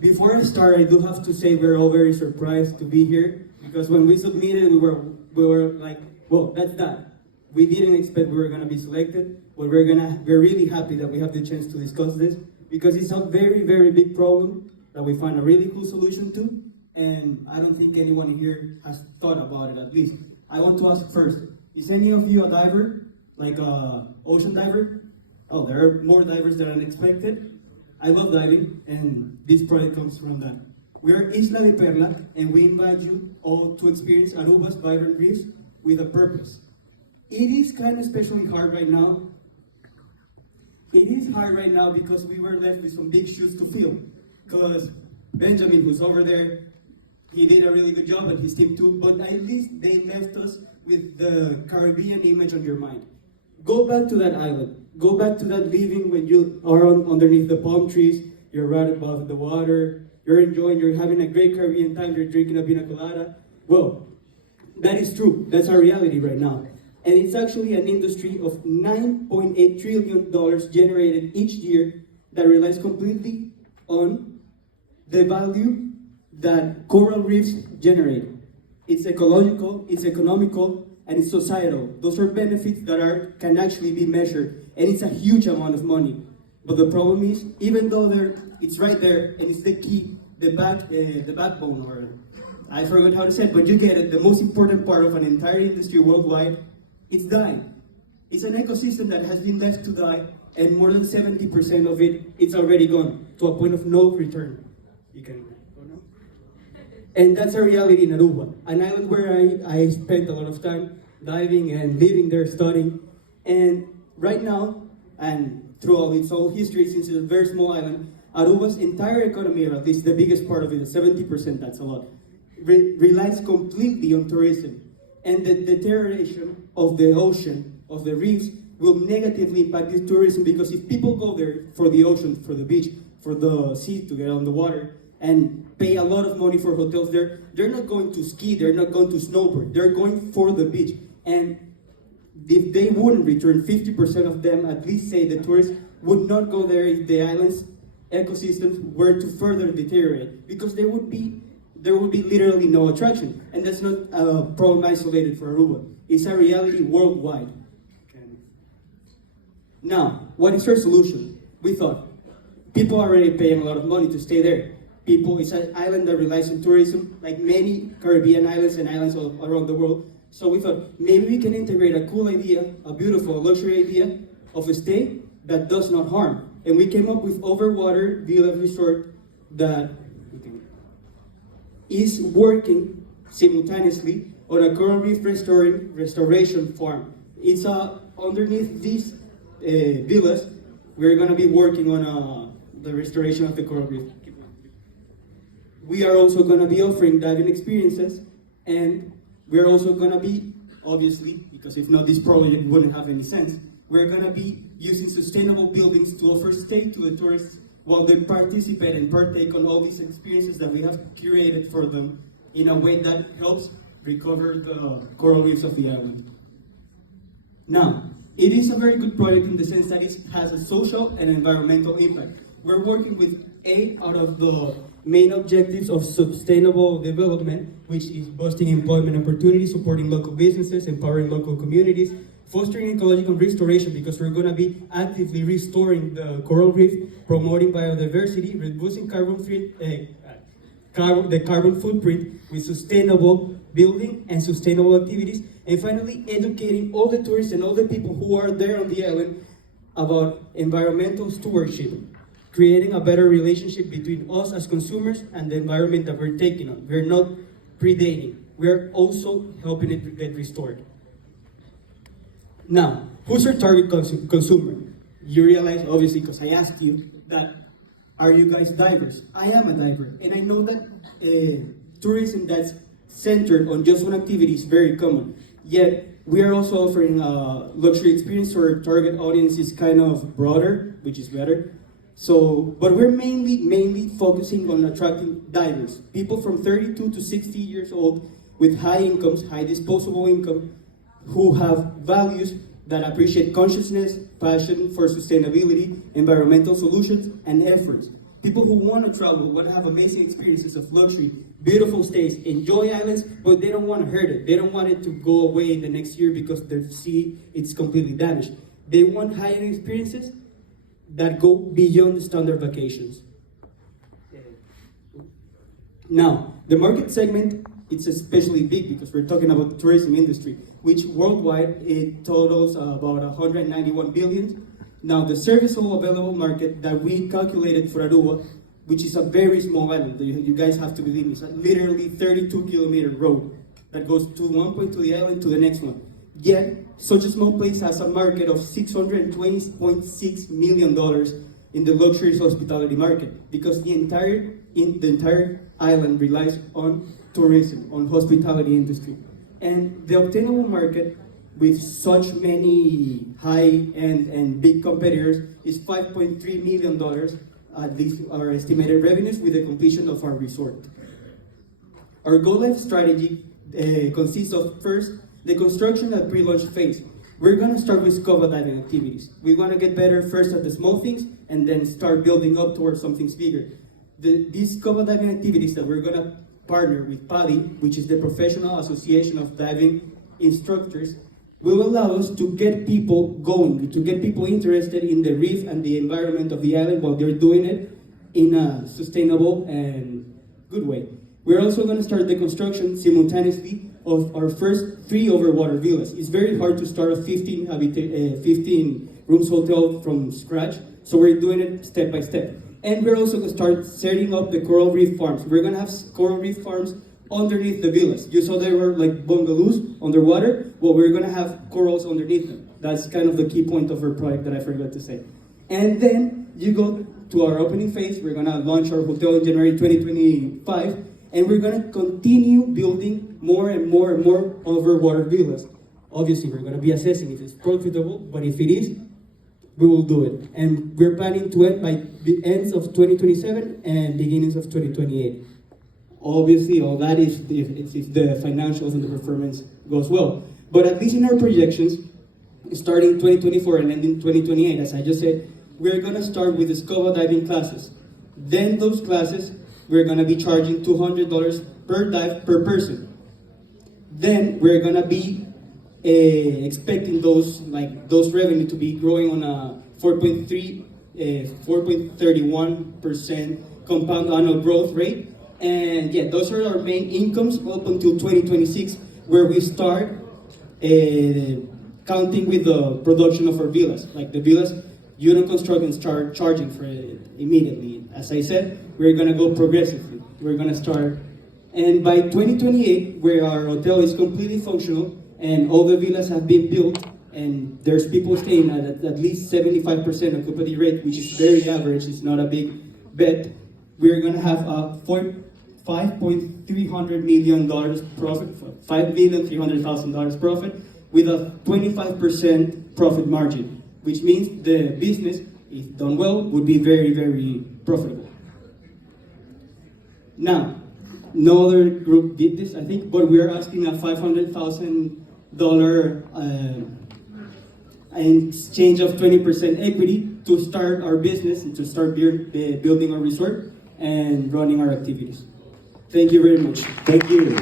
Before I start, I do have to say we're all very surprised to be here because when we submitted, we were like, well, that's that. We didn't expect we were gonna be selected, but we're really happy that we have the chance to discuss this because it's a very, very big problem that we find a really cool solution to, and I don't think anyone here has thought about it at least. I want to ask first, is any of you a diver? Like a ocean diver? Oh, there are more divers than unexpected. I love diving, and this project comes from that. We are Isla de Perla, and we invite you all to experience Aruba's vibrant reefs with a purpose. It is kind of especially hard right now. It is hard right now because we were left with some big shoes to fill. Because Benjamin, who's over there, he did a really good job, and his team too, but at least they left us with the Caribbean image on your mind. Go back to that island. Go back to that living when you are underneath the palm trees, you're right above the water, you're enjoying, you're having a great Caribbean time, you're drinking a pina colada. Well, that is true. That's our reality right now. And it's actually an industry of $9.8 trillion generated each year that relies completely on the value that coral reefs generate. It's ecological, it's economical, and it's societal. Those are benefits that can actually be measured, and it's a huge amount of money. But the problem is, even though it's right there, and it's the key, the backbone, or I forgot how to say it, but you get it, the most important part of an entire industry worldwide, it's dying. It's an ecosystem that has been left to die, and more than 70% of it's already gone, to a point of no return. You can go now. And that's a reality in Aruba, an island where I spent a lot of time diving and living there, studying. And right now, and throughout its whole history, since it's a very small island, Aruba's entire economy, or at least the biggest part of it, 70%, that's a lot, relies completely on tourism. And the deterioration of the ocean, of the reefs, will negatively impact this tourism because if people go there for the ocean, for the beach, for the sea to get on the water, and pay a lot of money for hotels there, they're not going to ski, they're not going to snowboard, they're going for the beach. And if they wouldn't return, 50% of them, at least say the tourists, would not go there if the island's ecosystems were to further deteriorate, because there would be literally no attraction. And that's not a problem isolated for Aruba. It's a reality worldwide. Now, what is our solution? We thought, people are already paying a lot of money to stay there. It's an island that relies on tourism, like many Caribbean islands and islands all around the world. So we thought, maybe we can integrate a cool idea, a beautiful luxury idea of a stay that does not harm. And we came up with Overwater Villa Resort that is working simultaneously on a coral reef restoration farm. It's underneath these villas, we're going to be working on the restoration of the coral reef. We are also going to be offering diving experiences, and we're also going to be, obviously, because if not, this project wouldn't have any sense, we're going to be using sustainable buildings to offer stay to the tourists while they participate and partake on all these experiences that we have curated for them in a way that helps recover the coral reefs of the island. Now, it is a very good project in the sense that it has a social and environmental impact. We're working with 8 out of the main objectives of sustainable development, which is boosting employment opportunities, supporting local businesses, empowering local communities, fostering ecological restoration, because we're going to be actively restoring the coral reef, promoting biodiversity, reducing the carbon footprint with sustainable building and sustainable activities, and finally educating all the tourists and all the people who are there on the island about environmental stewardship, creating a better relationship between us as consumers and the environment that we're taking on. We're not predating, we're also helping it get restored. Now, who's our target consumer? You realize, obviously, because I asked you, that are you guys divers? I am a diver, and I know that tourism that's centered on just one activity is very common. Yet, we are also offering a luxury experience, so our target audience is kind of broader, which is better. So, but we're mainly focusing on attracting divers, people from 32 to 60 years old with high incomes, high disposable income, who have values that appreciate consciousness, passion for sustainability, environmental solutions, and efforts. People who want to travel, want to have amazing experiences of luxury, beautiful stays, enjoy islands, but they don't want to hurt it. They don't want it to go away in the next year because the sea it's completely damaged. They want high-end experiences that go beyond the standard vacations. Now, the market segment, it's especially big because we're talking about the tourism industry, which worldwide it totals about 191 billion. Now, the serviceable available market that we calculated for Aruba, which is a very small island, you guys have to believe me, it's a literally 32-kilometer road that goes to one point to the island to the next one. Yet, such a small place has a market of $620.6 million in the luxurious hospitality market because the entire island relies on tourism, on hospitality industry. And the obtainable market with such many high-end and big competitors is $5.3 million, at least our estimated revenues with the completion of our resort. Our go-live strategy consists of, first, the construction at pre-launch phase. We're going to start with scuba diving activities. We want to get better first at the small things and then start building up towards something bigger. These scuba diving activities that we're going to partner with PADI, which is the Professional Association of Diving Instructors, will allow us to get people going, to get people interested in the reef and the environment of the island while they're doing it in a sustainable and good way. We're also going to start the construction simultaneously of our first 3 overwater villas. It's very hard to start a 15 rooms hotel from scratch, so we're doing it step by step. And we're also going to start setting up the coral reef farms. We're going to have coral reef farms underneath the villas. You saw they were like bungalows underwater. Well, we're going to have corals underneath them. That's kind of the key point of our project that I forgot to say. And then you go to our opening phase. We're going to launch our hotel in January 2025. And we're going to continue building more and more and more overwater villas. Obviously, we're going to be assessing if it's profitable, but if it is, we will do it. And we're planning to end by the ends of 2027 and beginnings of 2028. Obviously, all that is if the financials and the performance goes well. But at least in our projections, starting 2024 and ending 2028, as I just said, we're going to start with the scuba diving classes. Then those classes, we're going to be charging $200 per dive per person. Then we're going to be expecting those revenue to be growing on a 4.31% compound annual growth rate. And yeah, those are our main incomes up until 2026, where we start counting with the production of our villas. Like the villas, you don't construct and start charging for it immediately. As I said, we're gonna go progressively. We're gonna start, and by 2028, where our hotel is completely functional and all the villas have been built, and there's people staying at least 75% occupancy rate, which is very average. It's not a big bet. We're gonna have a $5.3 million profit, $5,300,000 profit, with a 25% profit margin, which means the business, if done well, would be very, very profitable. Now, no other group did this, I think, but we are asking a $500,000 in exchange of 20% equity to start our business and to start building our resort and running our activities. Thank you very much. Thank you.